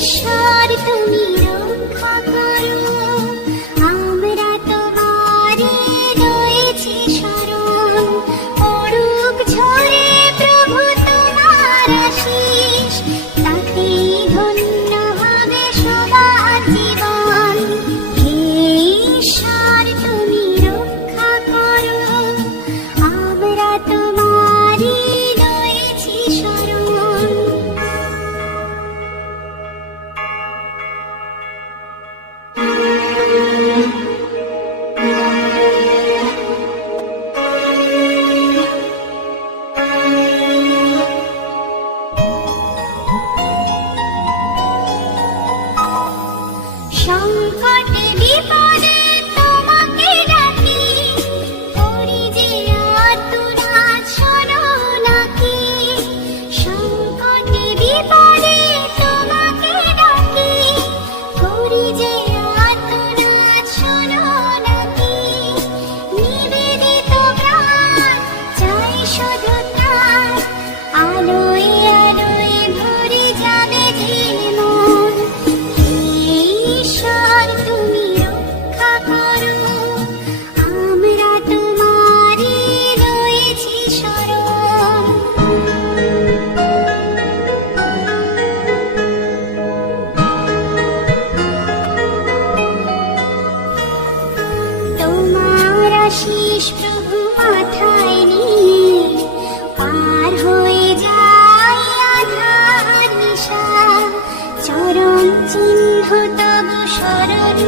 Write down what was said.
ঈশ্বর তুমি রক্ষা করো, আমরা তোমারে রয়েছি শরণ। পড়ুক ঝরে প্রভু তোমার আশীষ, তাতেই ধন্য হবে সবার জীবন। হে ঈশ্বর তুমি রক্ষা করো, আমরা তোমারে রয়েছি শরণ। সংকটে বিপদে তোমাকে ডাকি, করি যে আর্তনাদ শোনো নাকি। সংকটে বিপদে তোমাকে ডাকি, করি যে আর্তনাদ শোনো নাকি। নিবেদিত প্রাণ চাই শুধু তার, আলোয় আলোয় ভরে যাবে যে মন। ঈশ্বর তুমি রক্ষা করো, আমরা তোমারে রয়েছি শরণ। তোমার আশীষ প্রভু মাথায় নিয়ে পার হয়ে যায় আধার নিশা। চরণ চিহ্ন তব শরণ